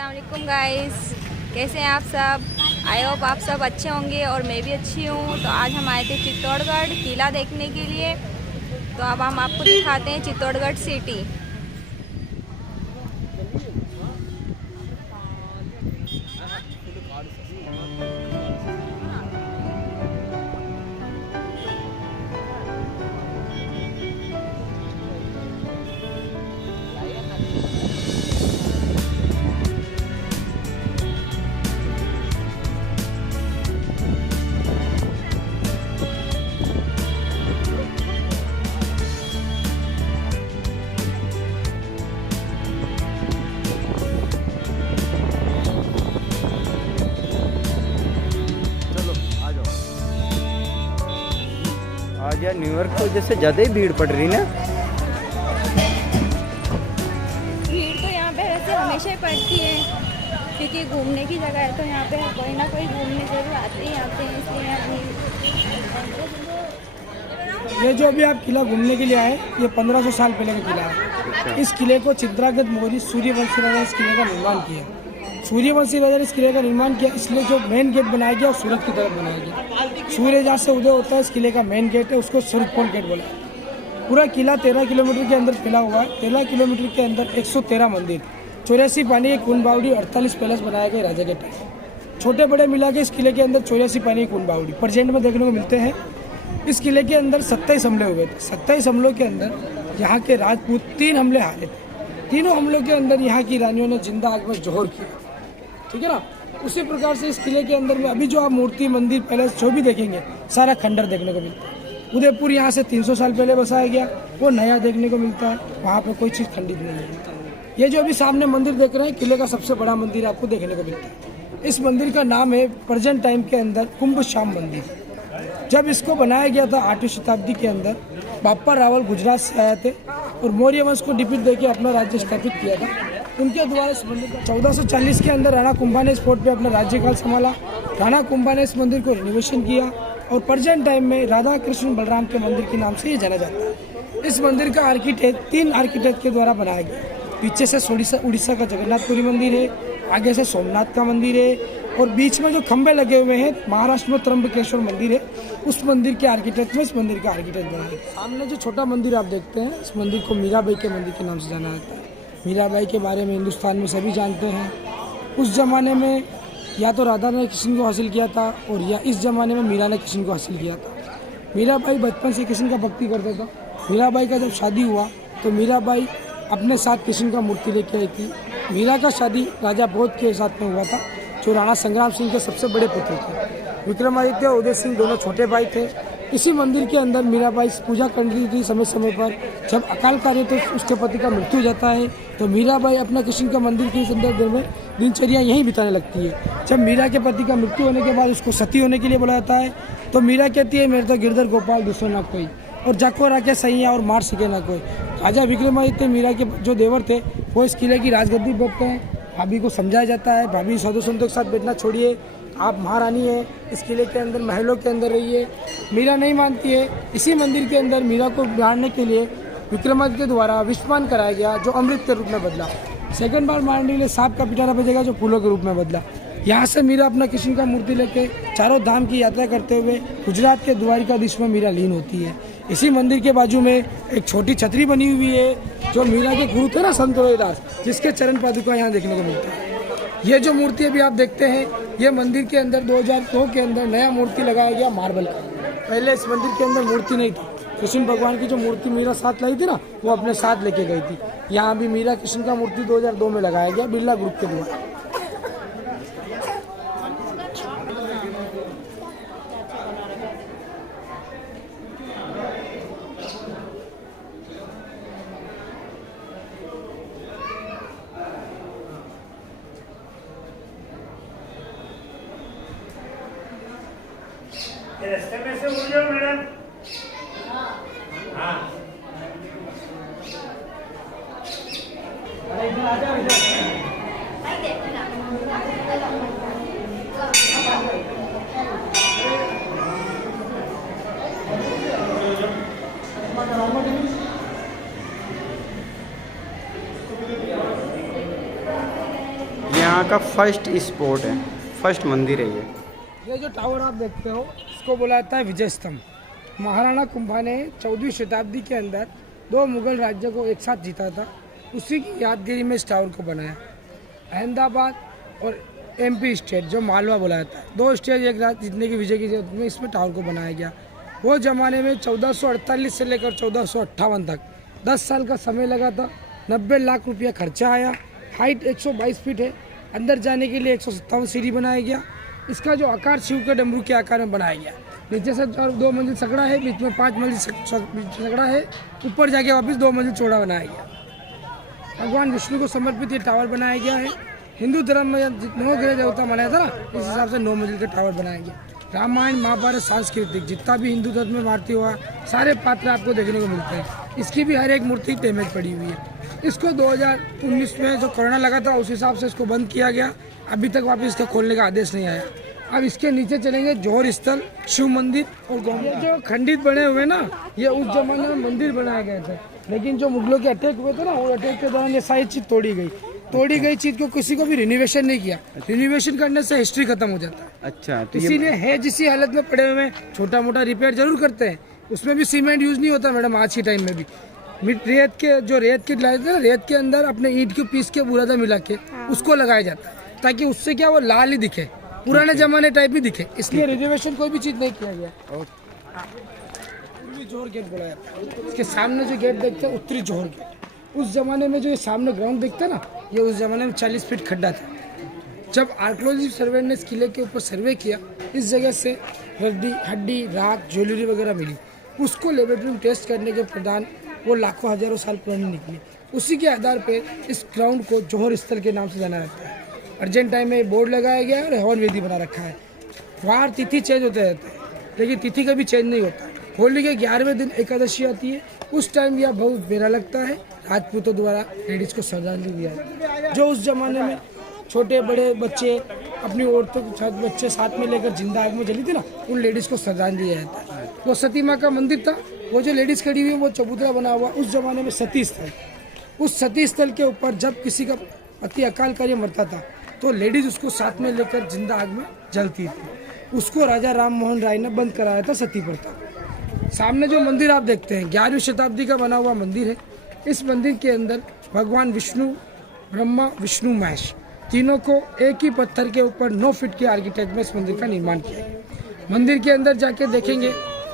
अस्सलाम वालेकुम गाइस, कैसे हैं आप सब। आई होप आप सब अच्छे होंगे और मैं भी अच्छी हूँ। तो आज हम आए थे चित्तौड़गढ़ किला देखने के लिए। तो अब हम आपको दिखाते हैं चित्तौड़गढ़ सिटी। आज यार न्यूयॉर्क को जैसे ज़्यादा ही भीड़ पड़ रही ना। भीड़ तो यहाँ पे वैसे हमेशा ही पड़ती है, क्योंकि घूमने की जगह है। तो यहाँ पे कोई ना कोई घूमने जरूर आते ही आते हैं, इसलिए यहाँ ये जो अभी आप किला घूमने के लिए आए, ये 1500 साल पहले का किला है। इस किले को चित्रांगद मौर्य सूर्यवंशी राजा इस किले का निर्माण किया। सूर्यवंशी राजा ने इस किले का निर्माण किया, इसलिए जो मेन गेट बनाया गया सूरत की तरफ बनाया गया। सूर्य जहाँ से उदय होता है इस किले का मेन गेट है, उसको सूर्यपोल गेट बोला। पूरा किला 13 किलोमीटर के अंदर फैला हुआ है। 13 किलोमीटर के अंदर 113 मंदिर, 84 पानी की कुंड बावड़ी, 48 पैलेस बनाए गए राजा के टाइम। छोटे बड़े मिला के इस किले के अंदर 84 पानी की कुंड बावड़ी प्रेजेंट में देखने को मिलते हैं। इस किले के अंदर 27 हमले हुए थे। 27 हमलों के अंदर यहाँ के राजपूत 3 हमले हारे थे। तीनों हमलों के अंदर यहाँ की रानियों ने जिंदा आग में जोहर किया, ठीक है ना। उसी प्रकार से इस किले के अंदर में अभी जो आप मूर्ति, मंदिर, पैलेस जो भी देखेंगे सारा खंडर देखने को मिलता है। उदयपुर यहाँ से 300 साल पहले बसाया गया, वो नया देखने को मिलता है। वहाँ पे कोई चीज़ खंडित नहीं है। ये जो अभी सामने मंदिर देख रहे हैं, किले का सबसे बड़ा मंदिर आपको देखने को मिलता है। इस मंदिर का नाम है प्रेजेंट टाइम के अंदर कुंभ श्याम मंदिर। जब इसको बनाया गया था 8वीं शताब्दी के अंदर, बाप्पा रावल गुजरात से आए थे और मौर्य वंश को डिफीट देके अपना राज्य स्थापित किया था। उनके द्वारा इस मंदिर का 1440 के अंदर राणा कुंभा ने इस फोर्ट पे अपना राज्यकाल संभाला। राणा कुंभा ने इस मंदिर को रिनोवेशन किया और प्रेजेंट टाइम में राधा कृष्ण बलराम के मंदिर के नाम से ये जाना जाता है। इस मंदिर का आर्किटेक्ट 3 आर्किटेक्ट के द्वारा बनाया गया। पीछे से उड़ीसा का जगन्नाथपुरी मंदिर है, आगे से सोमनाथ का मंदिर है और बीच में जो खंभे लगे हुए हैं महाराष्ट्र में त्र्यंबकेश्वर मंदिर है। उस मंदिर के आर्किटेक्ट में इस मंदिर का आर्किटेक्ट बनाया। सामने जो छोटा मंदिर आप देखते हैं, इस मंदिर को मीराबाई के मंदिर के नाम से जाना जाता है। मीराबाई के बारे में हिंदुस्तान में सभी जानते हैं। उस जमाने में या तो राधा ने कृष्ण को हासिल किया था और या इस जमाने में मीरा ने कृष्ण को हासिल किया था। मीराबाई बचपन से कृष्ण का भक्ति करता था। मीराबाई का जब शादी हुआ तो मीराबाई अपने साथ कृष्ण का मूर्ति लेके आई थी। मीरा का शादी राजा बोध के साथ में हुआ था, जो राणा संग्राम सिंह के सबसे बड़े पुत्र थे। विक्रमादित्य और उदय सिंह दोनों छोटे भाई थे। इसी मंदिर के अंदर मीराबाई पूजा कर रही थी समय समय पर। जब अकाल कार्य तो उसके पति का मृत्यु हो जाता है तो मीराबाई अपना कृष्ण का मंदिर के संदर्भ में दिनचर्या यहीं बिताने लगती है। जब मीरा के पति का मृत्यु होने के बाद उसको सती होने के लिए बोला जाता है तो मीरा कहती है मेरे तो गिरधर गोपाल दूसरा ना कोई, और जाको राके सैया और मार सके ना कोई। राजा विक्रमादित्य मीरा के जो देवर थे वो इस किले की राजगद्दी बैठते हैं। भाभी को समझाया जाता है, भाभी साधु संतों के साथ बैठना छोड़िए, आप महारानी है, इस किले के अंदर महलों के अंदर रहिए। मीरा नहीं मानती है। इसी मंदिर के अंदर मीरा को मारने के लिए विक्रमादित्य के द्वारा विषपान कराया गया, जो अमृत के रूप में बदला। सेकंड बार मारने के लिए सांप का पिटारा बजेगा, जो फूलों के रूप में बदला। यहाँ से मीरा अपना कृष्ण का मूर्ति लेके चारों धाम की यात्रा करते हुए गुजरात के द्वारिकाधीश में मीरा लीन होती है। इसी मंदिर के बाजू में एक छोटी छतरी बनी हुई है, जो मीरा के गुरु थे ना संत रविदास, जिसके चरण पादुका यहाँ देखने को मिलता है। ये जो मूर्ति अभी आप देखते हैं, ये मंदिर के अंदर 2002 के अंदर नया मूर्ति लगाया गया मार्बल का। पहले इस मंदिर के अंदर मूर्ति नहीं थी। कृष्ण भगवान की जो मूर्ति मीरा साथ लाई थी ना, वो अपने साथ लेके गई थी। यहाँ भी मीरा कृष्ण का मूर्ति 2002 में लगाया गया बिरला ग्रुप के द्वारा। रास्ते में से उड़ जाओ मैडम। हाँ अरे इधर आ जाओ, इधर। यहाँ का फर्स्ट स्पॉट है, फर्स्ट मंदिर है ये। जो टावर आप देखते हो इसको बोला जाता है विजय स्तंभ। महाराणा कुंभा ने 14वीं शताब्दी के अंदर 2 मुगल राज्यों को एक साथ जीता था, उसी की यादगिरी में इस टावर को बनाया। अहमदाबाद और MP स्टेट जो मालवा बोला जाता है, 2 स्टेट एक रात जीतने की विजय की जरूरत में इसमें टावर को बनाया गया। वो ज़माने में 1448 से लेकर 1458 तक 10 साल का समय लगा था। 90 लाख रुपया खर्चा आया। हाइट 122 फीट है। अंदर जाने के लिए 157 सीढ़ी बनाया गया। इसका जो आकार शिव के डमरू के आकार में बनाया गया। नीचे से 2 मंजिल सकड़ा है, बीच में 5 मंजिल सकड़ा है, ऊपर जाके वापस 2 मंजिल चौड़ा बनाया गया। भगवान विष्णु को समर्पित ये टावर बनाया गया है। हिंदू धर्म में 9 ग्रह देवता मनाया था ना, इस हिसाब से 9 मंजिल का टावर बनाया गया। रामायण महाभारत सांस्कृतिक जितना भी हिंदू धर्म में भारतीय हुआ सारे पात्र आपको देखने को मिलते हैं। इसकी भी हर एक मूर्ति डैमेज पड़ी हुई है। इसको 2019 में जो कोरोना लगा था उस हिसाब से इसको बंद किया गया। अभी तक वापस इसका खोलने का आदेश नहीं आया। अब इसके नीचे चलेंगे जौहर स्थल, शिव मंदिर और गौमूत्र। जो खंडित बने हुए ना, ये उस जमाने में मंदिर बनाए गए थे, लेकिन जो मुगलों के अटैक हुए थे ना, वो अटैक के दौरान ये सारी चीज तोड़ी गई चीज को किसी को भी रिनोवेशन नहीं किया। रिनोवेशन करने से हिस्ट्री खत्म हो जाता है। अच्छा, तो इसीलिए है जिसी हालत में पड़े हुए हैं, छोटा मोटा रिपेयर जरूर करते हैं। उसमें भी सीमेंट यूज नहीं होता मैडम, आज के टाइम में भी रेत के लाए थे ना, रेत के अंदर अपने ईंट के पीस के बुरादा मिला के उसको लगाया जाता है, ताकि उससे क्या वो लाल ही दिखे, पुराने जमाने टाइप ही दिखे। इसलिए रिनोवेशन कोई भी चीज नहीं किया गया। उत्तरी जौहर गेट बोला जाता है। इसके सामने जो गेट देखते हैं उत्तरी जौहर गेट। उस जमाने में जो ये सामने ग्राउंड देखते हैं ना, ये उस जमाने में 40 फीट खड्डा था। जब आर्कियोलॉजी सर्वे ने इस किले के ऊपर सर्वे किया, इस जगह से हड्डी राख ज्वेलरी वगैरह मिली। उसको लेबोरेटरी में टेस्ट करने के प्रदान वो लाखों हजारों साल पुरानी निकली। उसी के आधार पे इस ग्राउंड को जौहर स्थल के नाम से जाना जाता है। अर्जेंट टाइम में बोर्ड लगाया गया और हवन वेदी बना रखा है। वहाँ तिथि चेंज होते रहते हैं, लेकिन तिथि कभी चेंज नहीं होता। होली के 11वें दिन एकादशी आती है, उस टाइम यह बहुत मेला लगता है। राजपूतों द्वारा लेडीज को श्रद्धांजलि दिया जाता है। जो उस जमाने में छोटे बड़े बच्चे अपनी औरतों के बच्चे साथ में लेकर जिंदा आग में जली थी ना, उन लेडीज को श्रद्धांजलि दिया जाता है। वो सती माँ का मंदिर था। वो जो लेडीज खड़ी हुई है वो चबूतरा बना हुआ, उस जमाने में सती स्थल। उस सती स्थल के ऊपर जब किसी का पति अकाल कार्य मरता था तो लेडीज उसको साथ में लेकर जिंदा आग में जलती थी। उसको राजा राम मोहन राय ने बंद कराया था सती प्रथा। सामने जो मंदिर आप देखते हैं 11वीं शताब्दी का बना हुआ मंदिर है। इस मंदिर के अंदर भगवान विष्णु, ब्रह्मा, विष्णु, महेश तीनों को एक ही पत्थर के ऊपर 9 फीट के आर्किटेक्ट में इस मंदिर का निर्माण किया है। मंदिर के अंदर जाके देखेंगे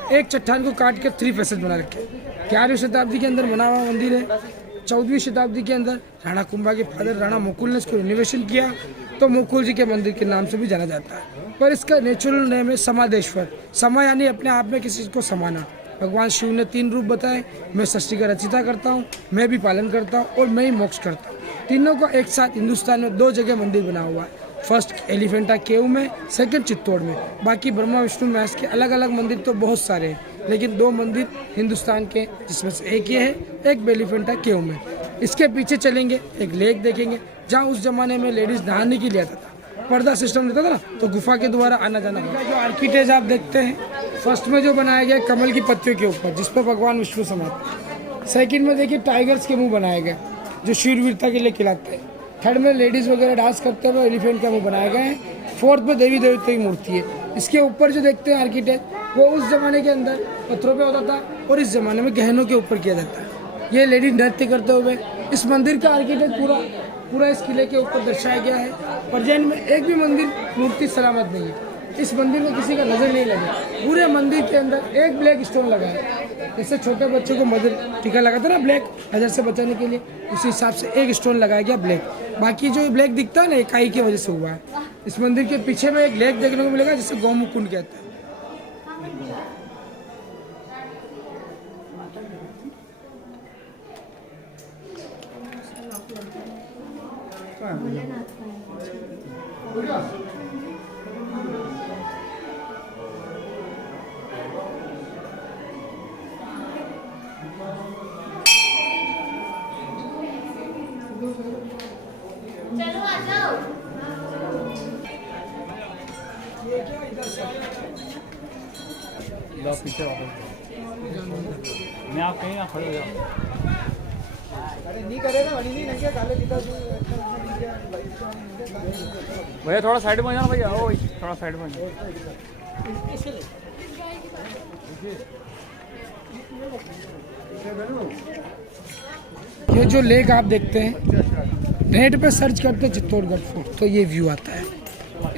एक चट्टान को काट के 3 फैसेज बना रखे हैं। 11वीं शताब्दी के अंदर बना हुआ मंदिर है। 14वीं शताब्दी के अंदर राणा कुंभा के फादर राणा मुकुल ने इसको रिनोवेशन किया, तो मुकुल जी के मंदिर के नाम से भी जाना जाता है। पर इसका नेचुरल नेम है समादेश्वर। समा यानी अपने आप में किसी को समाना। भगवान शिव ने 3 रूप बताए। मैं सृष्टि का रचिता करता हूँ, मैं भी पालन करता हूँ और मैं ही मोक्ष करता हूँ। तीनों का एक साथ हिंदुस्तान में 2 जगह मंदिर बना हुआ है। फर्स्ट एलिफेंटा केव में, सेकंड चित्तौड़ में। बाकी ब्रह्मा विष्णु महेश के अलग अलग मंदिर तो बहुत सारे हैं, लेकिन 2 मंदिर हिंदुस्तान के, जिसमें से एक ये है, एक एलिफेंटा केव में। इसके पीछे चलेंगे, एक लेक देखेंगे जहाँ उस जमाने में लेडीज नहाने के लिए आता था। पर्दा सिस्टम रहता था ना, तो गुफा के द्वारा आना जाना। जो आर्किटेक्ट आप देखते हैं, फर्स्ट में जो बनाया गया कमल की पत्तियों के ऊपर, जिस पर भगवान विष्णु समाते। सेकंड में देखिए टाइगर्स के मुंह बनाए गए जो शूरवीरता के लिए खिलाते हैं। थर्ड में लेडीज वगैरह डांस करते हुए एलिफेंट का मुंह बनाए गए हैं। फोर्थ में देवी देवता की मूर्ति है। इसके ऊपर जो देखते हैं आर्किटेक्ट, वो उस जमाने के अंदर पत्थरों पे होता था और इस जमाने में गहनों के ऊपर किया जाता है। ये लेडीज नृत्य करते हुए। इस मंदिर का आर्किटेक्ट पूरा इस किले के ऊपर दर्शाया गया है। प्रेजेंट में एक भी मंदिर मूर्ति सलामत नहीं है। इस मंदिर में किसी का नजर नहीं लगे। पूरे मंदिर के अंदर एक ब्लैक स्टोन लगा है। जैसे छोटे बच्चे को मदर टीका लगाता ना ब्लैक, नजर से बचाने के लिए, उसी हिसाब से एक स्टोन लगाया गया ब्लैक। बाकी जो ब्लैक दिखता है ना, इकाई की वजह से हुआ है। इस मंदिर के पीछे में एक लेक देखने को मिलेगा जिसे गौमुख कुंड कहते हैं। मैं आप कहीं ना खड़े हो जाओ। नहीं करेगा, नहीं काले भैया थोड़ा साइड में जाना भैया, ओ थोड़ा साइड में जाओ। ये जो लेक आप देखते हैं, नेट पे सर्च करते हैं चित्तौड़गढ़ फोर्ट तो ये व्यू आता है।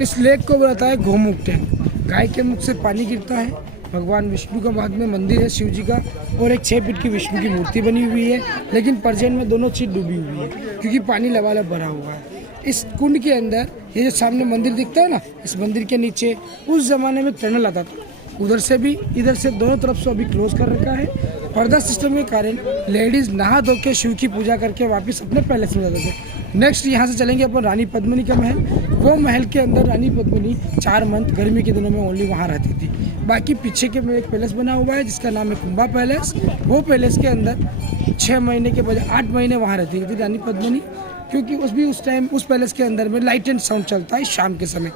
इस लेक को बताता है गोमुख टैंक। गाय के मुख से पानी गिरता है। भगवान विष्णु का बाद में मंदिर है शिव जी का, और एक 6 फीट की विष्णु की मूर्ति बनी हुई है, लेकिन प्रेजेंट में दोनों चीज डूबी हुई है क्योंकि पानी लबालब भरा हुआ है। इस कुंड के अंदर ये जो सामने मंदिर दिखता है ना, इस मंदिर के नीचे उस जमाने में टनल आता था, उधर से भी इधर से दोनों तरफ से अभी क्लोज कर रखा है। पर्दा सिस्टम के कारण लेडीज नहा धो के शिव की पूजा करके वापस अपने पैलेस में जाते थे। नेक्स्ट यहाँ से चलेंगे अपन रानी पद्मिनी का महल। वो महल के अंदर रानी पद्मिनी 4 मंथ गर्मी के दिनों में ओनली वहाँ रहती थी। बाकी पीछे के में एक पैलेस बना हुआ है जिसका नाम है कुंभा पैलेस। वो पैलेस के अंदर 6 महीने के बजाय 8 महीने वहाँ रहती थी रानी पद्मिनी, क्योंकि उस टाइम उस पैलेस के अंदर में लाइट एंड साउंड चलता है शाम के समय।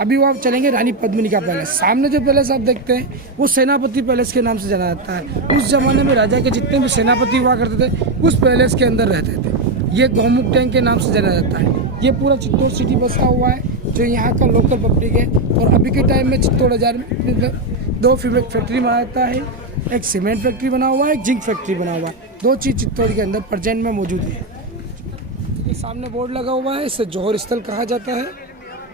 अभी वो आप चलेंगे रानी पद्मिनी का पैलेस। सामने जो पैलेस आप देखते हैं वो सेनापति पैलेस के नाम से जाना जाता है। उस जमाने में राजा के जितने भी सेनापति हुआ करते थे उस पैलेस के अंदर रहते थे। ये गोमुख टैंक के नाम से जाना जाता है। ये पूरा चित्तौड़ सिटी बसा हुआ है जो यहाँ का लोकल पब्लिक है। और अभी के टाइम में चित्तौड़ बाजार में 2 फैक्ट्री बनाया जाता है। एक सीमेंट फैक्ट्री बना हुआ है, एक जिंक फैक्ट्री बना हुआ है। 2 चीज़ चित्तौड़ के अंदर प्रेजेंट में मौजूद है। ये सामने बोर्ड लगा हुआ है, इसे जौहर स्थल कहा जाता है।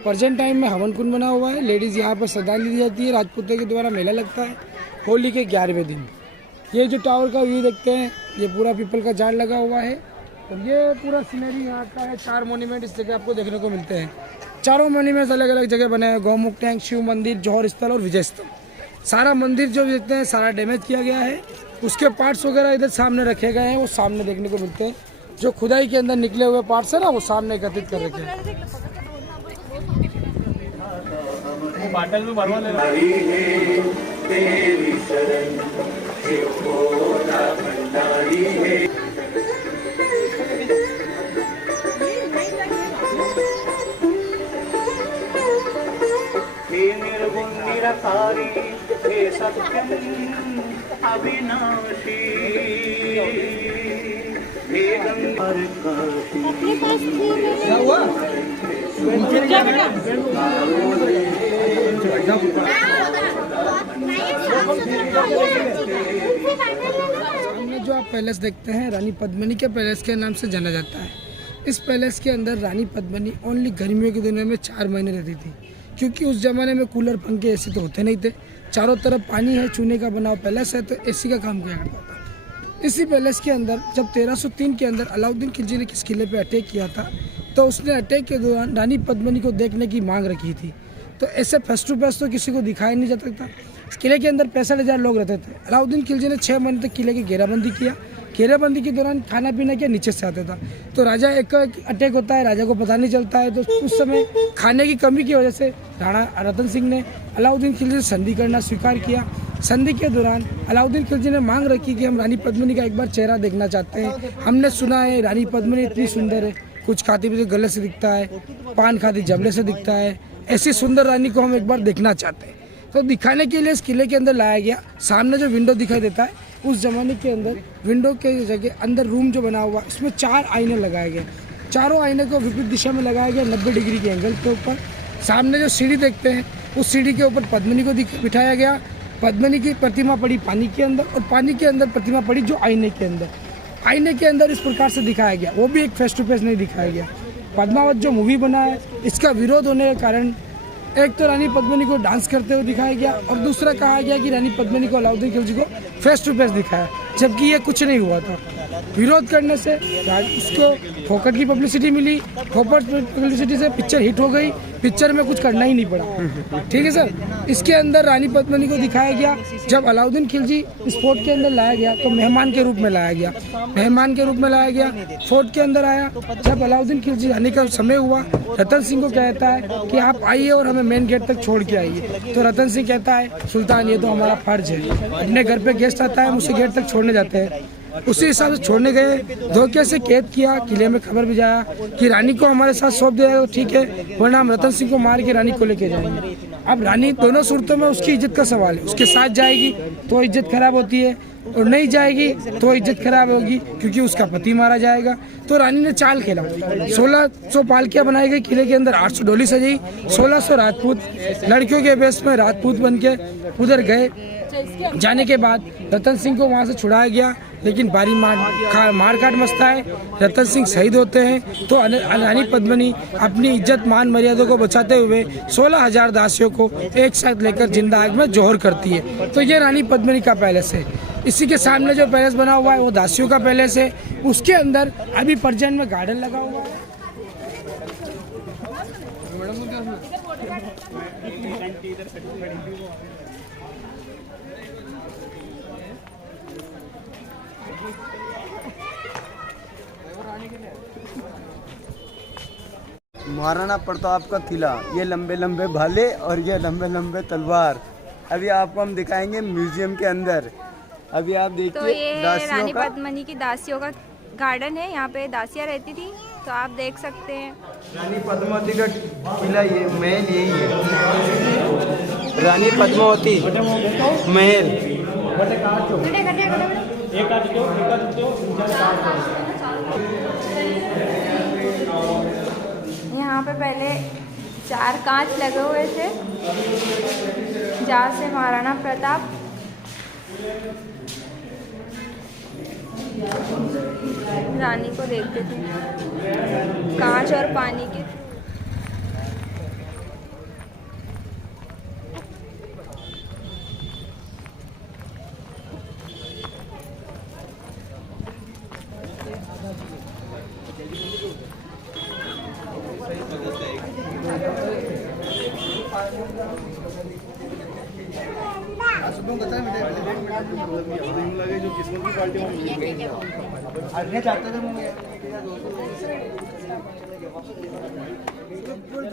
प्रेजेंट टाइम में हवन कुंड बना हुआ है। लेडीज़ यहाँ पर श्रद्धांजलि दी जाती है। राजपूतों के द्वारा मेला लगता है होली के 11वें दिन। ये जो टावर का व्यू देखते हैं ये पूरा पीपल का झाड़ लगा हुआ है। और ये पूरा सीनरी यहाँ का है। 4 मोन्यूमेंट इस जगह आपको देखने को मिलते हैं। चारों मोन्यूमेंट्स अलग अलग जगह बने हैं। गौमुख टैंक, शिव मंदिर, जौहर स्थल और विजय स्थल। सारा मंदिर जो देखते हैं सारा डैमेज किया गया है। उसके पार्ट्स वगैरह इधर सामने रखे गए हैं, वो सामने देखने को मिलते हैं। जो खुदाई के अंदर निकले हुए पार्ट्स है ना वो सामने एकत्रित कर रखे हैं। बाटल में भरवा लेना। निर्गुण निराकारी हे सत्यम अविनाशी हे गंगार सामने जो आप पैलेस देखते हैं रानी पद्मिनी के पैलेस के नाम से जाना जाता है। इस पैलेस के अंदर रानी पद्मिनी ओनली गर्मियों के दिनों में 4 महीने रहती थी, क्योंकि उस जमाने में कूलर पंखे एसी तो होते नहीं थे। चारों तरफ पानी है, चूने का बना हुआ पैलेस है, तो एसी का काम किया करता था। इसी पैलेस के अंदर जब 1303 के अंदर अलाउद्दीन खिलजी ने किस किले पे अटैक किया था तो उसने अटैक के दौरान रानी पद्मिनी को देखने की मांग रखी थी। तो ऐसे फेस टू फेस तो किसी को दिखाई नहीं जा सकता। इस किले के अंदर 65,000 लोग रहते थे। अलाउद्दीन खिलजी ने 6 महीने तक किले की घेराबंदी किया। घेराबंदी के दौरान खाना पीना क्या नीचे से आता था। तो राजा एक अटैक होता है, राजा को पता नहीं चलता है। तो उस समय खाने की कमी की वजह से राणा रतन सिंह ने अलाउद्दीन खिलजी से संधि करना स्वीकार किया। संधि के दौरान अलाउद्दीन खिलजी ने मांग रखी कि हम रानी पद्मिनी का एक बार चेहरा देखना चाहते हैं। हमने सुना है रानी पद्मिनी इतनी सुंदर है, कुछ खाती पीती गले से दिखता है, पान खाती जबले से दिखता है। ऐसी सुंदर रानी को हम एक बार देखना चाहते हैं। तो दिखाने के लिए इस किले के अंदर लाया गया। सामने जो विंडो दिखाई देता है उस जमाने के अंदर विंडो के जगह अंदर रूम जो बना हुआ उसमें 4 आईने लगाए गए। चारों आईने को विपरीत दिशा में लगाया गया 90 डिग्री के एंगल के ऊपर। सामने जो सीढ़ी देखते हैं उस सीढ़ी के ऊपर पद्मिनी को बिठाया गया। पद्मिनी की प्रतिमा पड़ी पानी के अंदर और पानी के अंदर प्रतिमा पड़ी जो आईने के अंदर। आईने के अंदर इस प्रकार से दिखाया गया, वो भी एक फेस टू फेस नहीं दिखाया गया। पद्मावत जो मूवी बना है इसका विरोध होने के कारण एक तो रानी पद्मिनी को डांस करते हुए दिखाया गया और दूसरा कहा गया कि रानी पद्मिनी को अलाउद्दीन खिलजी को फेस टू फेस दिखाया, जबकि ये कुछ नहीं हुआ था। विरोध करने से उसको फोकट की पब्लिसिटी मिली। फोकट पब्लिसिटी से पिक्चर हिट हो गई। पिक्चर में कुछ करना ही नहीं पड़ा। ठीक है सर। इसके अंदर रानी पद्मिनी को दिखाया गया। जब अलाउद्दीन खिलजी इस फोर्ट के अंदर लाया गया तो मेहमान के रूप में लाया गया। मेहमान के रूप में लाया गया, फोर्ट के अंदर आया। जब अलाउद्दीन खिलजी आने का समय हुआ, रतन सिंह को कहता है कि आप आइए और हमें मेन गेट तक छोड़ के आइए। तो रतन सिंह कहता है सुल्तान ये तो हमारा फर्ज है, अपने घर पे गेस्ट आता है मुझे गेट तक छोड़ने जाते हैं। उसी हिसाब से छोड़ने गए, धोखे से कैद किया, किले में खबर भिजाया कि रानी को हमारे साथ सौंप दिया तो ठीक है, वरना हम रतन सिंह को मार के रानी को लेके जाएंगे। अब रानी दोनों सूरतों में उसकी इज्जत का सवाल है, उसके साथ जाएगी तो इज्जत खराब होती है और नहीं जाएगी तो इज्जत खराब होगी क्योंकि उसका पति मारा जाएगा। तो रानी ने चाल खेला, 1600 पालकियां बनाई गई किले के अंदर, 800 डोली सजी, 1600 राजपूत लड़कियों के बेस में राजपूत बन के उधर गए। जाने के बाद रतन सिंह को वहां से छुड़ाया गया, लेकिन भारी मारकाट मचता है, रतन सिंह शहीद होते हैं। तो रानी पद्मिनी अपनी इज्जत मान मर्यादा को बचाते हुए 16,000 दासियों को एक साथ लेकर जिंदा आग में जोहर करती है। तो ये रानी पद्मिनी का पैलेस है। इसी के सामने जो पैलेस बना हुआ है वो दासियों का पैलेस है। उसके अंदर अभी परजन में गार्डन लगा हुआ है। महाराणा प्रताप का किला, ये लंबे लंबे भाले और ये लंबे लंबे तलवार अभी आपको हम दिखाएंगे म्यूजियम के अंदर। अभी आप देखिए तो ये दासियों रानी का पद्मिनी की दासियों का गार्डन है, यहाँ पे दासियाँ रहती थी, तो आप देख सकते हैं। रानी पद्मावती का किला, ये महल यही है, रानी पद्मावती महल। यहाँ पे पहले 4 कांच लगे हुए थे जहाँ से महाराणा प्रताप रानी को देखते थे, कांच और पानी के।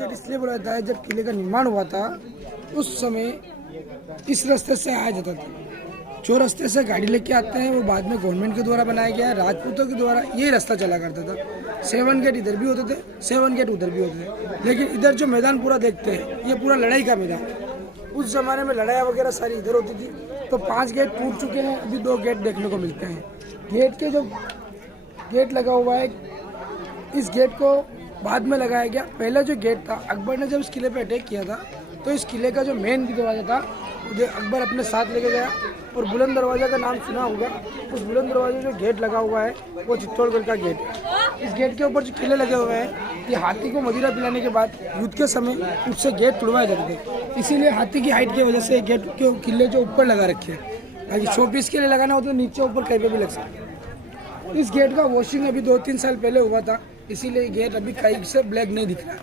इसलिए बोला जाता है जब किले का निर्माण हुआ था उस समय इस रास्ते से आया जाता था। जो रास्ते से गाड़ी लेके आते हैं वो बाद में गवर्नमेंट के द्वारा बनाया गया है, राजपूतों के द्वारा ये रास्ता चला करता था। 7 गेट इधर भी होते थे, 7 गेट उधर भी होते थे, लेकिन इधर जो मैदान पूरा देखते हैं ये पूरा लड़ाई का मैदान है। उस जमाने में लड़ाई वगैरह सारी इधर होती थी। तो 5 गेट टूट चुके हैं, अभी 2 गेट देखने को मिलते हैं। गेट के जो गेट लगा हुआ है, इस गेट को बाद में लगाया गया। पहले जो गेट था, अकबर ने जब इस किले पे अटैक किया था तो इस किले का जो मेन दरवाजा था उसे अकबर अपने साथ लेके गया। और बुलंद दरवाजा का नाम सुना होगा, उस बुलंद दरवाजे जो गेट लगा हुआ है वो चित्तौड़गढ़ का गेट है। इस गेट के ऊपर जो किले लगे हुए हैं, ये हाथी को मदिरा पिलाने के बाद युद्ध के समय उससे गेट तुड़वाए जाते थे। इसीलिए हाथी की हाइट की वजह से गेट के किले जो ऊपर लगा रखे हैं, ताकि शोपीस के लिए लगाना हो तो नीचे ऊपर कहीं पे भी लग सकते। इस गेट का वॉशिंग अभी 2-3 साल पहले हुआ था, इसीलिए गेट अभी कहीं से ब्लैक नहीं दिख रहा।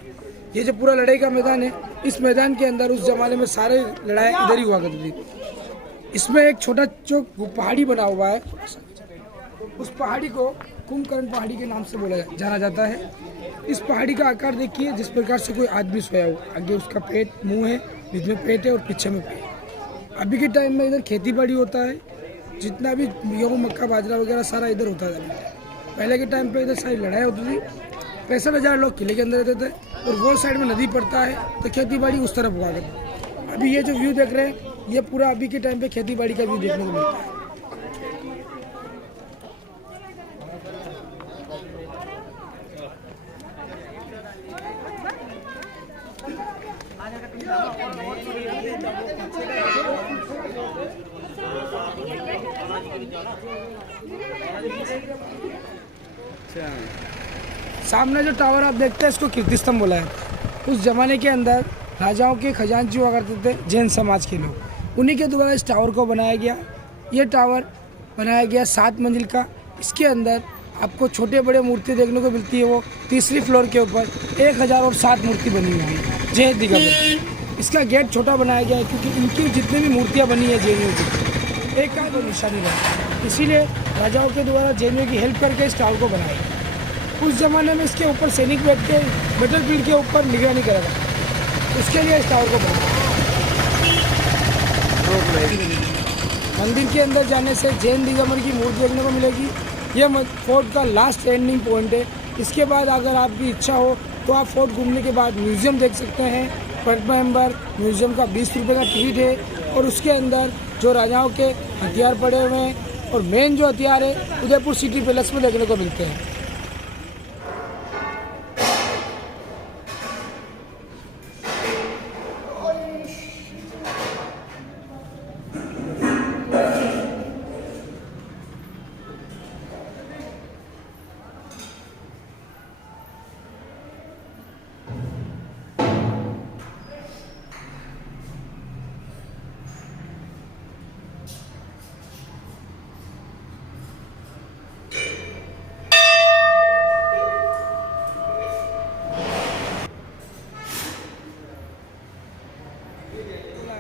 ये जो पूरा लड़ाई का मैदान है, इस मैदान के अंदर उस जमाने में सारे लड़ाई इधर ही हुआ करती थी। इसमें एक छोटा जो पहाड़ी बना हुआ है, उस पहाड़ी को कुंभकर्ण पहाड़ी के नाम से जाना जाता है। इस पहाड़ी का आकार देखिए, जिस प्रकार से कोई आदमी सोया हो, आगे उसका पेट मुंह है, बीच में पेट है और पीछे में पेट। अभी के टाइम में इधर खेती बाड़ी होता है, जितना भी गेहूँ मक्का बाजरा वगैरह सारा इधर होता है। पहले के टाइम पे इधर सारी लड़ाई होती थी। 65,000 लोग किले के अंदर रहते थे और वो साइड में नदी पड़ता है तो खेती बाड़ी उस तरफ हुआ करती। अभी ये जो व्यू देख रहे हैं, ये पूरा अभी के टाइम पे खेती बाड़ी का व्यू देखने को मिलता है। सामने जो टावर आप देखते हैं, इसको कीर्ति स्तंभ बोला है। उस जमाने के अंदर राजाओं के खजांची हुआ करते थे, जैन समाज के लोग, उन्हीं के द्वारा इस टावर को बनाया गया। ये टावर बनाया गया 7 मंजिल का। इसके अंदर आपको छोटे बड़े मूर्ति देखने को मिलती है। वो 3री फ्लोर के ऊपर 1007 मूर्ति बनी हुई है जय दिगंबर। इसका गेट छोटा बनाया गया है क्योंकि इनकी जितनी भी मूर्तियाँ बनी है जैनियों की, एक का कोई निशानी रहा, इसीलिए राजाओं के द्वारा जैनियों की हेल्प करके इस टावर को बनाया गया। उस जमाने में इसके ऊपर सैनिक बैठ के बैटलफील्ड के ऊपर निगरानी करेगा, उसके लिए इस टावर को बनाया। मंदिर के अंदर जाने से जैन दिगंबर की मूर्ति देखने को मिलेगी। यह फोर्ट का लास्ट एंडिंग पॉइंट है। इसके बाद अगर आपकी इच्छा हो तो आप फोर्ट घूमने के बाद म्यूज़ियम देख सकते हैं। पर मेंबर म्यूज़ियम का 20 रुपये का टिकट है और उसके अंदर जो राजाओं के हथियार पड़े हुए हैं और मेन जो हथियार है उदयपुर सिटी पैलेस में देखने को मिलते हैं।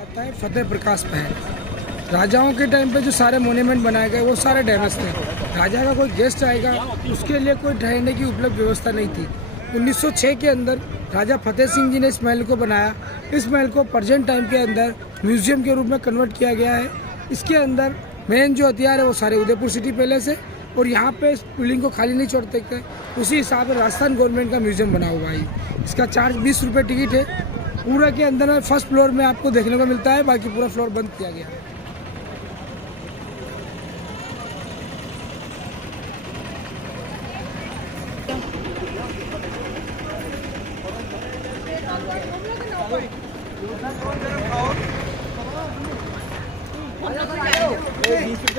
आता है फतेह प्रकाश महल। राजाओं के टाइम पे जो सारे मोन्यूमेंट बनाए गए वो सारे डैमेज थे। राजा का कोई गेस्ट आएगा उसके लिए कोई ठहरने की उपलब्ध व्यवस्था नहीं थी। 1906 के अंदर राजा फतेह सिंह जी ने इस महल को बनाया। इस महल को प्रेजेंट टाइम के अंदर म्यूजियम के रूप में कन्वर्ट किया गया है। इसके अंदर मेन जो हथियार है वो सारे उदयपुर सिटी पैलेस है और यहाँ पे इस बिल्डिंग को खाली नहीं छोड़ सकते। उसी हिसाब से राजस्थान गवर्नमेंट का म्यूजियम बना हुआ है। इसका चार्ज 20 रुपये टिकट है। पूरा के अंदर में फर्स्ट फ्लोर में आपको देखने को मिलता है, बाकी पूरा फ्लोर बंद किया गया है।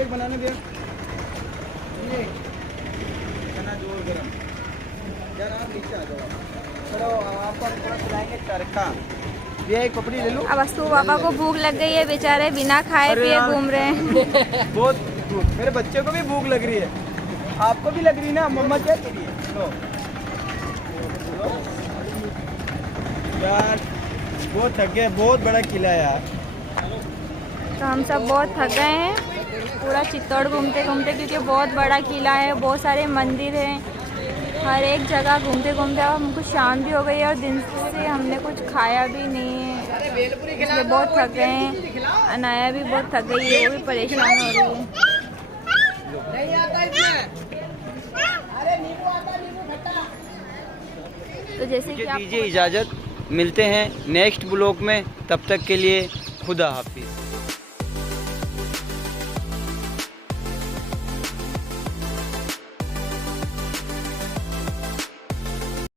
बनाने दिया ये एक पपड़ी ले लो। अब अस्तु पापा को भूख लग गई है, बेचारे बिना खाए पिए घूम रहे हैं। बहुत मेरे बच्चे को भी भूख लग रही है, आपको भी लग रही है ना? मम्मा क्या करी है? लो यार बहुत थक गए, बहुत बड़ा किला है यार। तो हम सब बहुत थक गए हैं पूरा चित्तौड़ घूमते घूमते, क्योंकि बहुत बड़ा किला है, बहुत सारे मंदिर हैं। हर एक जगह घूमते घूमते अब हमको शाम भी हो गई है और दिन से हमने कुछ खाया भी नहीं है, इसलिए बहुत थक गए हैं। अनाया भी बहुत थक गई है, वो भी परेशान हो रही है। तो जैसे कि आप दीजिए इजाज़त, मिलते हैं नेक्स्ट ब्लॉग में, तब तक के लिए खुदा हाफिज़।